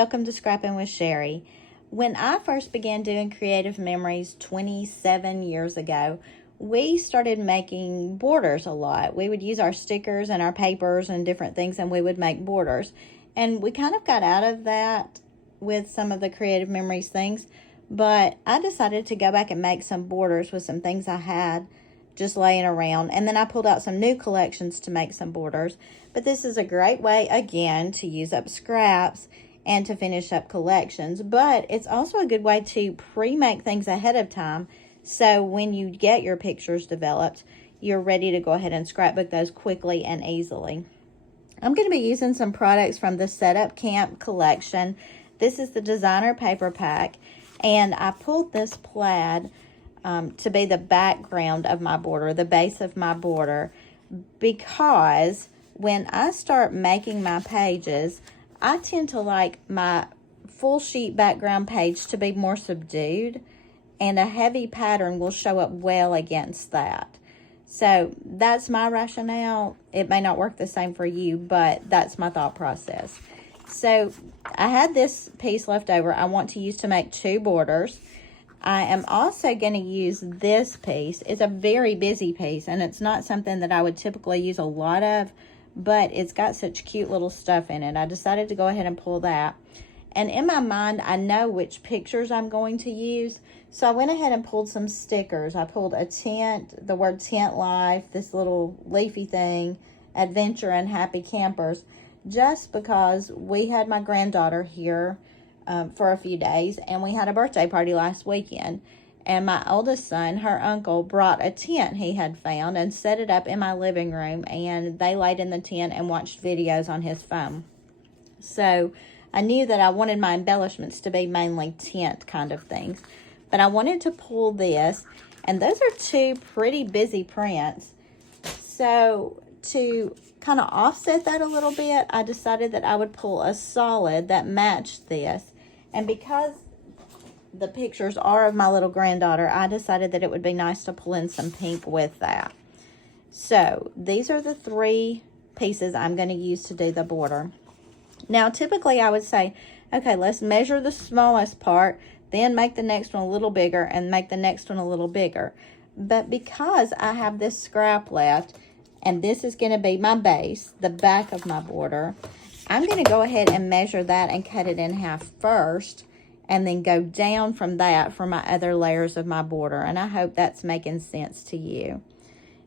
welcome to Scrappin with Sheri. When I first began doing Creative Memories 27 years ago, we started making borders a lot. We would use our stickers and our papers and different things, and we would make borders. And we kind of got out of that with some of the Creative Memories things, but I decided to go back and make some borders with some things I had just laying around. And then I pulled out some new collections to make some borders. But this is a great way, again, to use up scraps and to finish up collections. But it's also a good way to pre-make things ahead of time, so when you get your pictures developed, you're ready to go ahead and scrapbook those quickly and easily. I'm going to be using some products from the Setup Camp collection. This is the designer paper pack, and I pulled this plaid to be the background of my border, the base of my border, because when I start making my pages, I tend to like my full sheet background page to be more subdued, and a heavy pattern will show up well against that. So that's my rationale. It may not work the same for you, but that's my thought process. So I had this piece left over I want to use to make two borders. I am also going to use this piece. It's a very busy piece, and it's not something that I would typically use a lot of, but it's got such cute little stuff in it. I decided to go ahead and pull that. And in my mind, I know which pictures I'm going to use. So I went ahead and pulled some stickers. I pulled a tent, the word tent life, this little leafy thing, adventure and happy campers, just because we had my granddaughter here for a few days, and we had a birthday party last weekend. And my oldest son, her uncle, brought a tent he had found and set it up in my living room, and they laid in the tent and watched videos on his phone. So I knew that I wanted my embellishments to be mainly tent kind of things. But I wanted to pull this, and those are two pretty busy prints. So to kind of offset that a little bit, I decided that I would pull a solid that matched this. And because the pictures are of my little granddaughter, I decided that it would be nice to pull in some pink with that. So these are the three pieces I'm going to use to do the border. Now, typically I would say, okay, let's measure the smallest part, then make the next one a little bigger, and make the next one a little bigger. But because I have this scrap left, and this is going to be my base, the back of my border, I'm going to go ahead and measure that and cut it in half first, and then go down from that for my other layers of my border. And I hope that's making sense to you.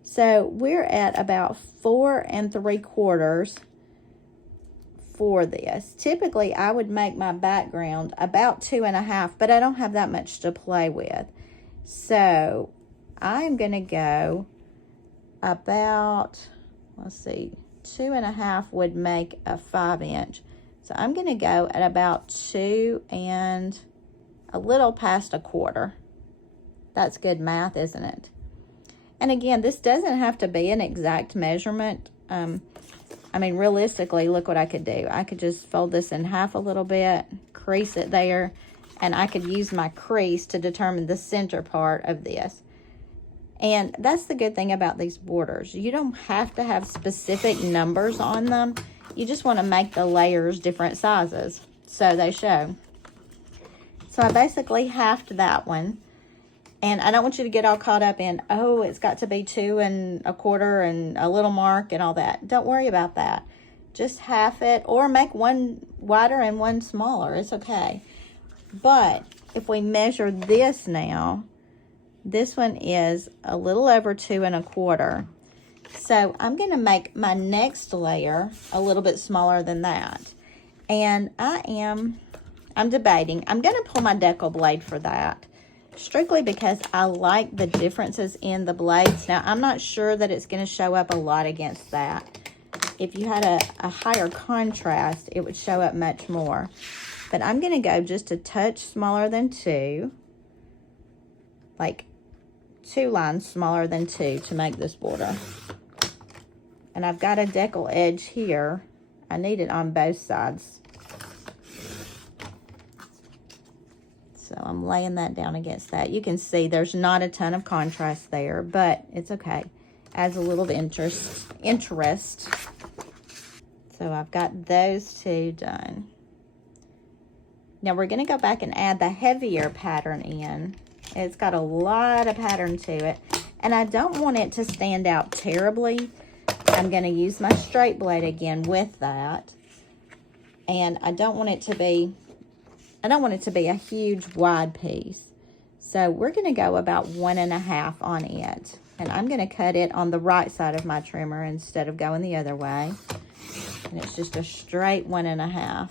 So we're at about 4 3/4 for this. Typically, I would make my background about 2 1/2, but I don't have that much to play with. So I'm going to go about, let's see, 2 1/2 would make a 5-inch. So I'm going to go at about 2 and a little past 1/4. That's good math, isn't it? And again, this doesn't have to be an exact measurement. I mean, realistically, look what I could do. I could just fold this in half a little bit, crease it there, and I could use my crease to determine the center part of this. And that's the good thing about these borders. You don't have to have specific numbers on them. You just want to make the layers different sizes so they show. So I basically halved that one. And I don't want you to get all caught up in, oh, it's got to be 2 1/4 and a little mark and all that. Don't worry about that. Just half it, or make one wider and one smaller. It's okay. But if we measure this now, this one is a little over 2 1/4. So I'm going to make my next layer a little bit smaller than that. And I'm debating. I'm going to pull my decal blade for that, strictly because I like the differences in the blades. Now, I'm not sure that it's going to show up a lot against that. If you had a higher contrast, it would show up much more. But I'm going to go just a touch smaller than 2, like 2 lines smaller than 2 to make this border. And I've got a decal edge here. I need it on both sides. So I'm laying that down against that. You can see there's not a ton of contrast there, but it's okay. Adds a little interest. So I've got those two done. Now we're going to go back and add the heavier pattern in. It's got a lot of pattern to it, and I don't want it to stand out terribly. I'm going to use my straight blade again with that, and I don't want it to be a huge wide piece. So we're going to go about 1.5 on it, and I'm going to cut it on the right side of my trimmer instead of going the other way. And it's just a straight 1.5.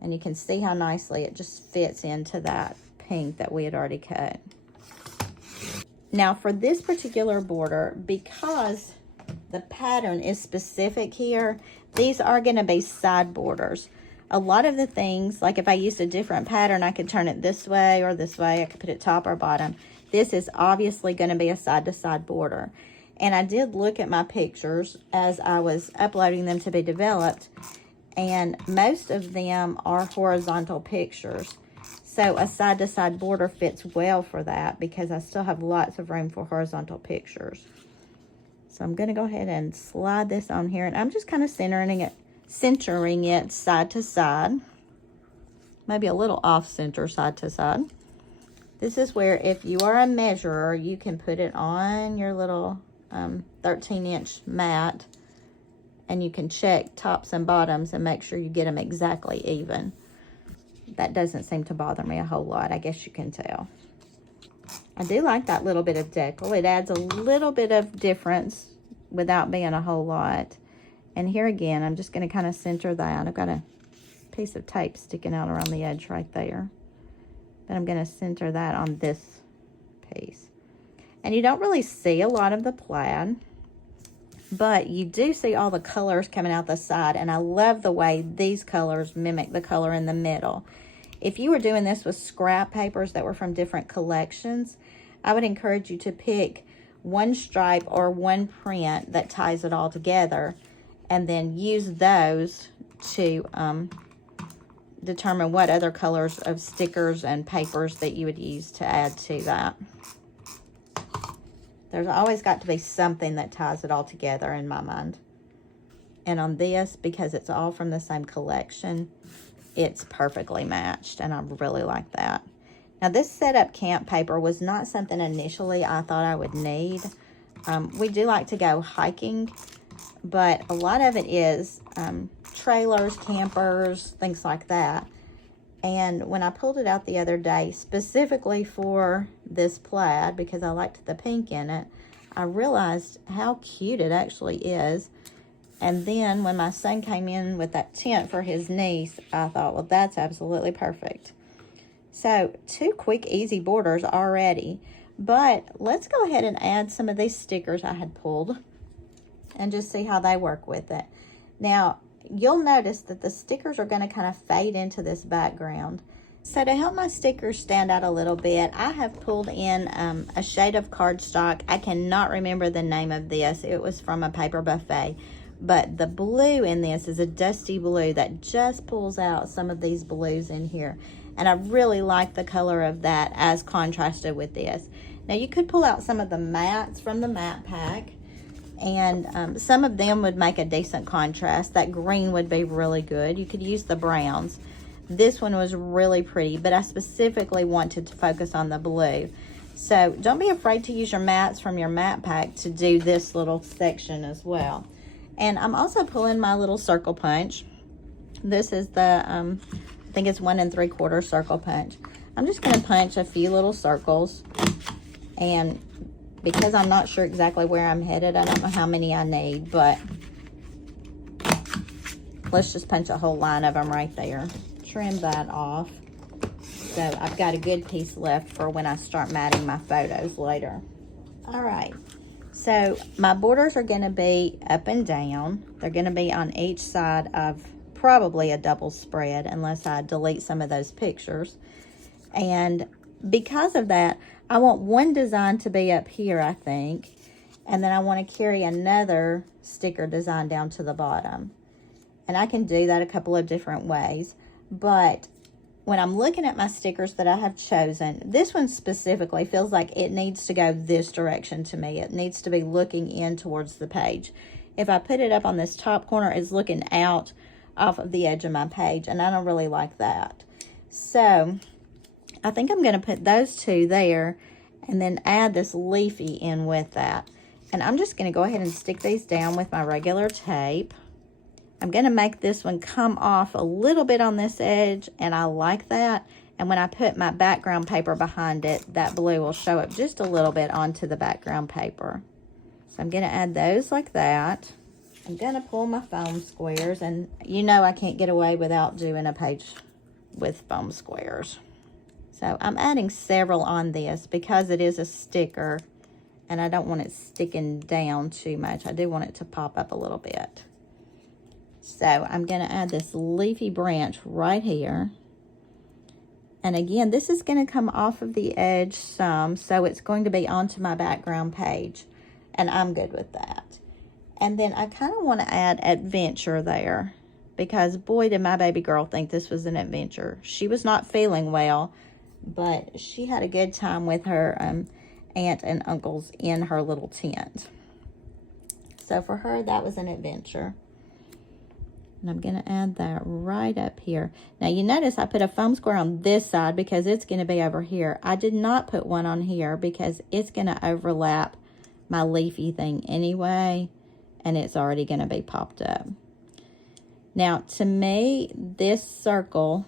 And you can see how nicely it just fits into that pink that we had already cut. Now for this particular border, because the pattern is specific here, these are going to be side borders. A lot of the things, like if I used a different pattern, I could turn it this way or this way. I could put it top or bottom. This is obviously going to be a side-to-side border. And I did look at my pictures as I was uploading them to be developed, and most of them are horizontal pictures. So a side-to-side border fits well for that because I still have lots of room for horizontal pictures. So I'm going to go ahead and slide this on here, and I'm just kind of centering it side to side. Maybe a little off center side to side. This is where, if you are a measurer, you can put it on your little 13-inch mat, and you can check tops and bottoms and make sure you get them exactly even. That doesn't seem to bother me a whole lot, I guess you can tell. I do like that little bit of decal. It adds a little bit of difference without being a whole lot. And here again, I'm just going to kind of center that. I've got a piece of tape sticking out around the edge right there. But I'm going to center that on this piece. And you don't really see a lot of the plaid, but you do see all the colors coming out the side, and I love the way these colors mimic the color in the middle. If you were doing this with scrap papers that were from different collections, I would encourage you to pick one stripe or one print that ties it all together, and then use those to determine what other colors of stickers and papers that you would use to add to that. There's always got to be something that ties it all together in my mind. And on this, because it's all from the same collection, it's perfectly matched, and I really like that. Now this setup camp paper was not something initially I thought I would need. We do like to go hiking, but a lot of it is trailers, campers, things like that. And when I pulled it out the other day, specifically for this plaid, because I liked the pink in it, I realized how cute it actually is. And then when my son came in with that tent for his niece, I thought, well, that's absolutely perfect. So 2 quick, easy borders already. But let's go ahead and add some of these stickers I had pulled and just see how they work with it. Now, you'll notice that the stickers are going to kind of fade into this background. So to help my stickers stand out a little bit, I have pulled in a shade of cardstock. I cannot remember the name of this. It was from a paper buffet. But the blue in this is a dusty blue that just pulls out some of these blues in here. And I really like the color of that as contrasted with this. Now you could pull out some of the mattes from the matte pack, and some of them would make a decent contrast. That green would be really good. You could use the browns. This one was really pretty, but I specifically wanted to focus on the blue. So don't be afraid to use your mattes from your matte pack to do this little section as well. And I'm also pulling my little circle punch. This is the, I think it's 1 3/4 circle punch. I'm just going to punch a few little circles, and because I'm not sure exactly where I'm headed, I don't know how many I need, but let's just punch a whole line of them right there. Trim that off. So I've got a good piece left for when I start matting my photos later. All right. So my borders are going to be up and down. They're going to be on each side of probably a double spread, unless I delete some of those pictures. And because of that, I want one design to be up here, I think. And then I want to carry another sticker design down to the bottom. And I can do that a couple of different ways. But when I'm looking at my stickers that I have chosen, this one specifically feels like it needs to go this direction to me. It needs to be looking in towards the page. If I put it up on this top corner, it's looking out off of the edge of my page, and I don't really like that. So I think I'm going to put those two there and then add this leafy in with that. And I'm just going to go ahead and stick these down with my regular tape. I'm going to make this one come off a little bit on this edge, and I like that. And when I put my background paper behind it, that blue will show up just a little bit onto the background paper. So I'm going to add those like that. I'm going to pull my foam squares, and you know I can't get away without doing a page with foam squares. So I'm adding several on this because it is a sticker, and I don't want it sticking down too much. I do want it to pop up a little bit. So I'm going to add this leafy branch right here. And again, this is going to come off of the edge some, so it's going to be onto my background page. And I'm good with that. And then I kind of want to add adventure there, because boy, did my baby girl think this was an adventure. She was not feeling well, but she had a good time with her aunt and uncles in her little tent. So for her, that was an adventure. And I'm going to add that right up here. Now, you notice I put a foam square on this side because it's going to be over here. I did not put one on here because it's going to overlap my leafy thing anyway, and it's already going to be popped up. Now, to me, this circle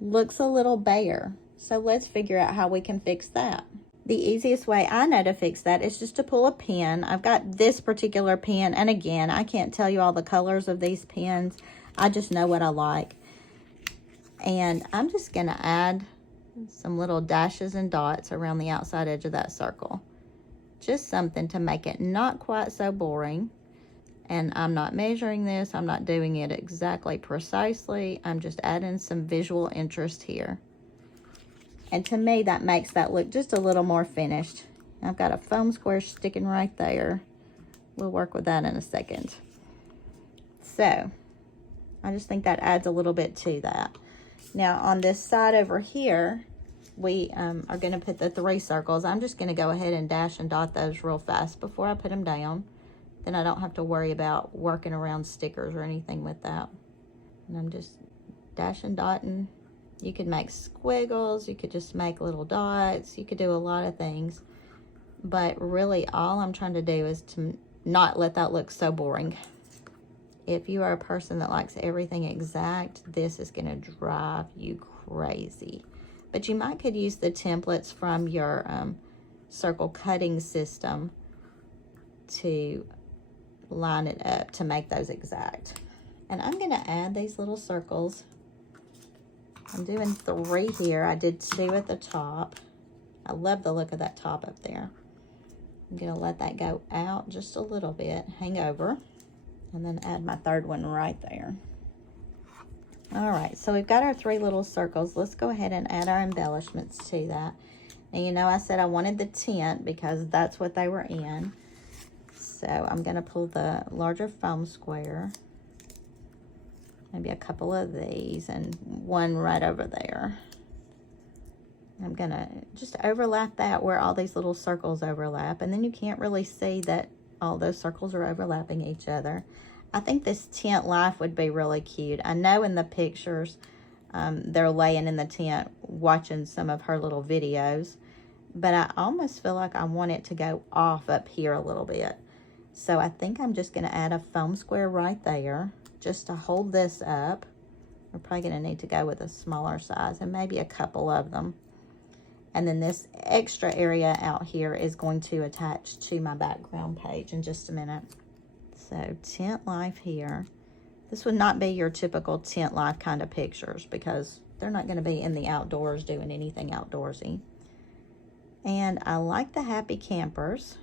looks a little bare. So let's figure out how we can fix that. The easiest way I know to fix that is just to pull a pen. I've got this particular pen, and again, I can't tell you all the colors of these pens. I just know what I like. And I'm just going to add some little dashes and dots around the outside edge of that circle. Just something to make it not quite so boring. And I'm not measuring this. I'm not doing it exactly precisely. I'm just adding some visual interest here. And to me, that makes that look just a little more finished. I've got a foam square sticking right there. We'll work with that in a second. So, I just think that adds a little bit to that. Now, on this side over here, we are going to put the 3 circles. I'm just going to go ahead and dash and dot those real fast before I put them down. Then I don't have to worry about working around stickers or anything with that. And I'm just dashing, dotting. You could make squiggles, you could just make little dots, you could do a lot of things. But really all I'm trying to do is to not let that look so boring. If you are a person that likes everything exact, this is going to drive you crazy. But you might could use the templates from your circle cutting system to line it up to make those exact. And I'm going to add these little circles. I'm doing 3 here. I did 2 at the top. I love the look of that top up there. I'm going to let that go out just a little bit, hang over, and then add my 3rd one right there. All right, so we've got our 3 little circles. Let's go ahead and add our embellishments to that. Now, you know I said I wanted the tent because that's what they were in. So I'm going to pull the larger foam square. Maybe a couple of these and one right over there. I'm going to just overlap that where all these little circles overlap. And then you can't really see that all those circles are overlapping each other. I think this tent life would be really cute. I know in the pictures they're laying in the tent watching some of her little videos. But I almost feel like I want it to go off up here a little bit. So I think I'm just going to add a foam square right there, just to hold this up. We're probably going to need to go with a smaller size and maybe a couple of them. And then this extra area out here is going to attach to my background page in just a minute. So tent life here. This would not be your typical tent life kind of pictures because they're not going to be in the outdoors doing anything outdoorsy. And I like the happy campers.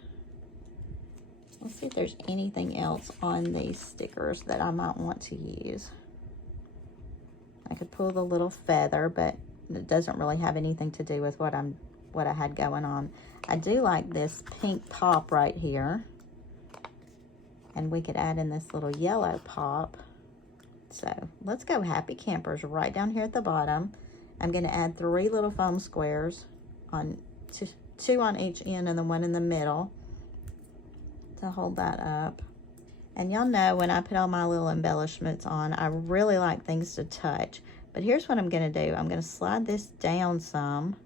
Let's see if there's anything else on these stickers that I might want to use. I could pull the little feather, but it doesn't really have anything to do with what I had going on. I do like this pink pop right here. And we could add in this little yellow pop. So let's go happy campers right down here at the bottom. I'm going to add 3 little foam squares on 2 on each end and the one in the middle to hold that up. And y'all know when I put all my little embellishments on, I really like things to touch. But here's what I'm gonna do. I'm gonna slide this down some,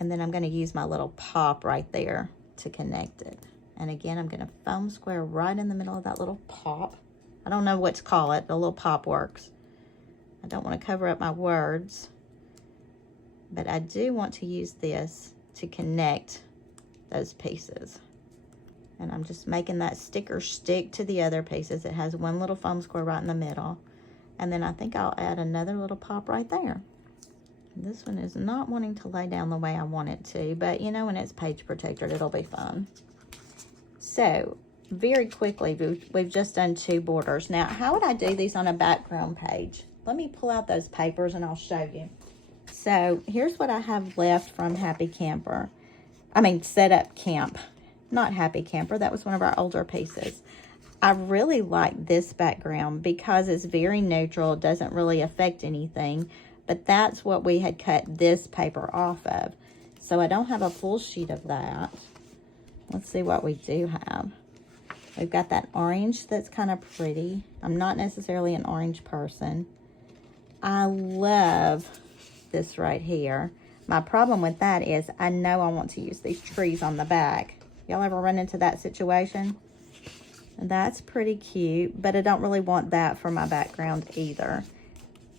and then I'm gonna use my little pop right there to connect it. And again, I'm gonna foam square right in the middle of that little pop. I don't know what to call it, the little pop works. I don't wanna cover up my words, but I do want to use this to connect those pieces. And I'm just making that sticker stick to the other pieces. It has one little foam square right in the middle. And then I think I'll add another little pop right there. This one is not wanting to lay down the way I want it to, but you know, when it's page protected, it'll be fun. So very quickly, we've just done 2 borders. Now, how would I do these on a background page? Let me pull out those papers and I'll show you. So here's what I have left from Happy Camper. I mean, Set Up Camp. Not Happy Camper, that was one of our older pieces. I really like this background because it's very neutral. It doesn't really affect anything, but that's what we had cut this paper off of. So I don't have a full sheet of that. Let's see what we do have. We've got that orange that's kind of pretty. I'm not necessarily an orange person. I love this right here. My problem with that is I know I want to use these trees on the back. Y'all ever run into that situation? That's pretty cute, but I don't really want that for my background either.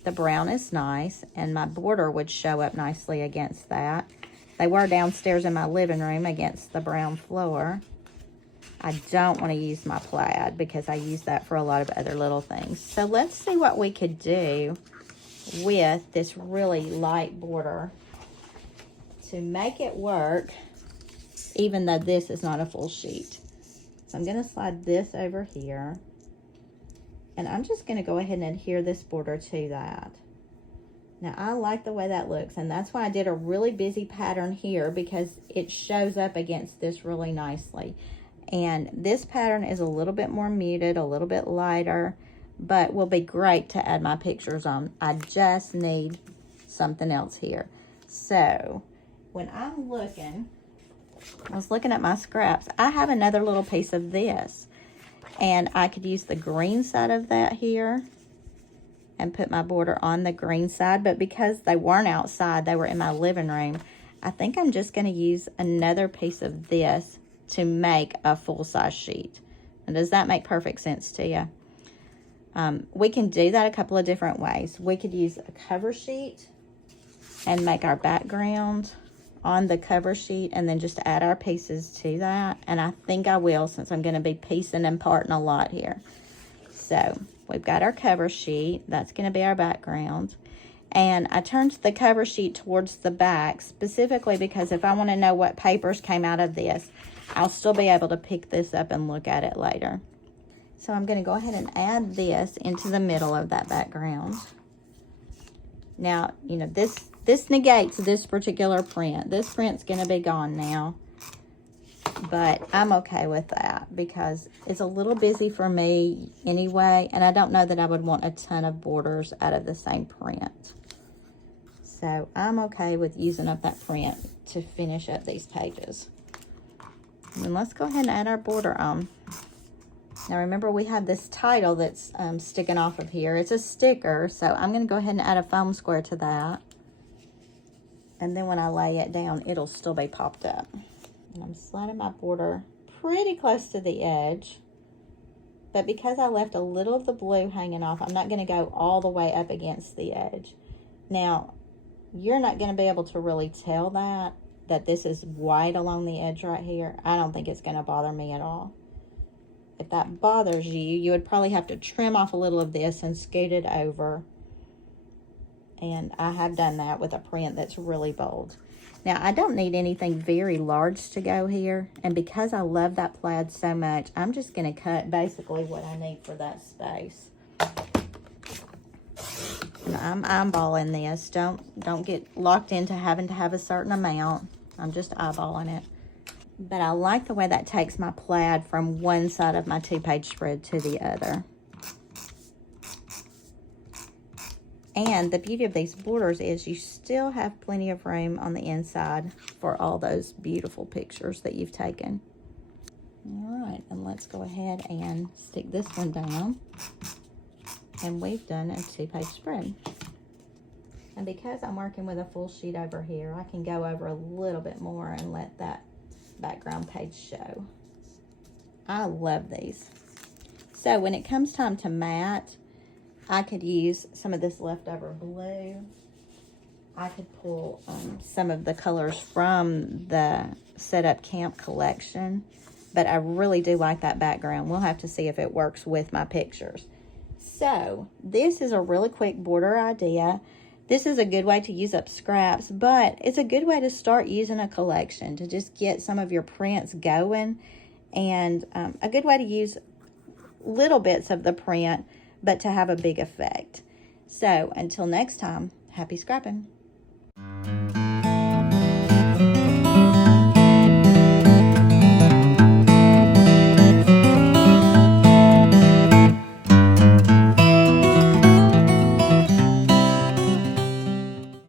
The brown is nice, and my border would show up nicely against that. They were downstairs in my living room against the brown floor. I don't want to use my plaid because I use that for a lot of other little things. So let's see what we could do with this really light border to make it work, even though this is not a full sheet. So I'm going to slide this over here, and I'm just going to go ahead and adhere this border to that. Now, I like the way that looks, and that's why I did a really busy pattern here, because it shows up against this really nicely. And this pattern is a little bit more muted, a little bit lighter, but will be great to add my pictures on. I just need something else here. So when I'm looking, I was looking at my scraps. I have another little piece of this, and I could use the green side of that here and put my border on the green side, but because they weren't outside, they were in my living room, I think I'm just going to use another piece of this to make a full-size sheet. And does that make perfect sense to you? We can do that a couple of different ways. We could use a cover sheet and make our background on the cover sheet, and then just add our pieces to that. And I think I will, since I'm going to be piecing and parting a lot here. So we've got our cover sheet. That's going to be our background. And I turned the cover sheet towards the back, specifically because if I want to know what papers came out of this, I'll still be able to pick this up and look at it later. So I'm going to go ahead and add this into the middle of that background. Now, you know, this negates this particular print. This print's going to be gone now, but I'm okay with that because it's a little busy for me anyway, and I don't know that I would want a ton of borders out of the same print. So I'm okay with using up that print to finish up these pages. And let's go ahead and add our border on. Now remember, we have this title that's sticking off of here. It's a sticker, so I'm going to go ahead and add a foam square to that. And then when I lay it down, it'll still be popped up. And I'm sliding my border pretty close to the edge. But because I left a little of the blue hanging off, I'm not going to go all the way up against the edge. Now, you're not going to be able to really tell that this is white along the edge right here. I don't think it's going to bother me at all. If that bothers you, you would probably have to trim off a little of this and scoot it over. And I have done that with a print that's really bold. Now, I don't need anything very large to go here. And because I love that plaid so much, I'm just going to cut basically what I need for that space. And I'm eyeballing this. Don't get locked into having to have a certain amount. I'm just eyeballing it. But I like the way that takes my plaid from one side of my 2-page spread to the other. And the beauty of these borders is you still have plenty of room on the inside for all those beautiful pictures that you've taken. All right, and let's go ahead and stick this one down. And we've done a 2-page spread. And because I'm working with a full sheet over here, I can go over a little bit more and let that background page show. I love these. So when it comes time to matte, I could use some of this leftover blue. I could pull some of the colors from the Set Up Camp collection, but I really do like that background. We'll have to see if it works with my pictures. So this is a really quick border idea. This is a good way to use up scraps, but it's a good way to start using a collection to just get some of your prints going, and a good way to use little bits of the print, but to have a big effect. So until next time, happy scrapping.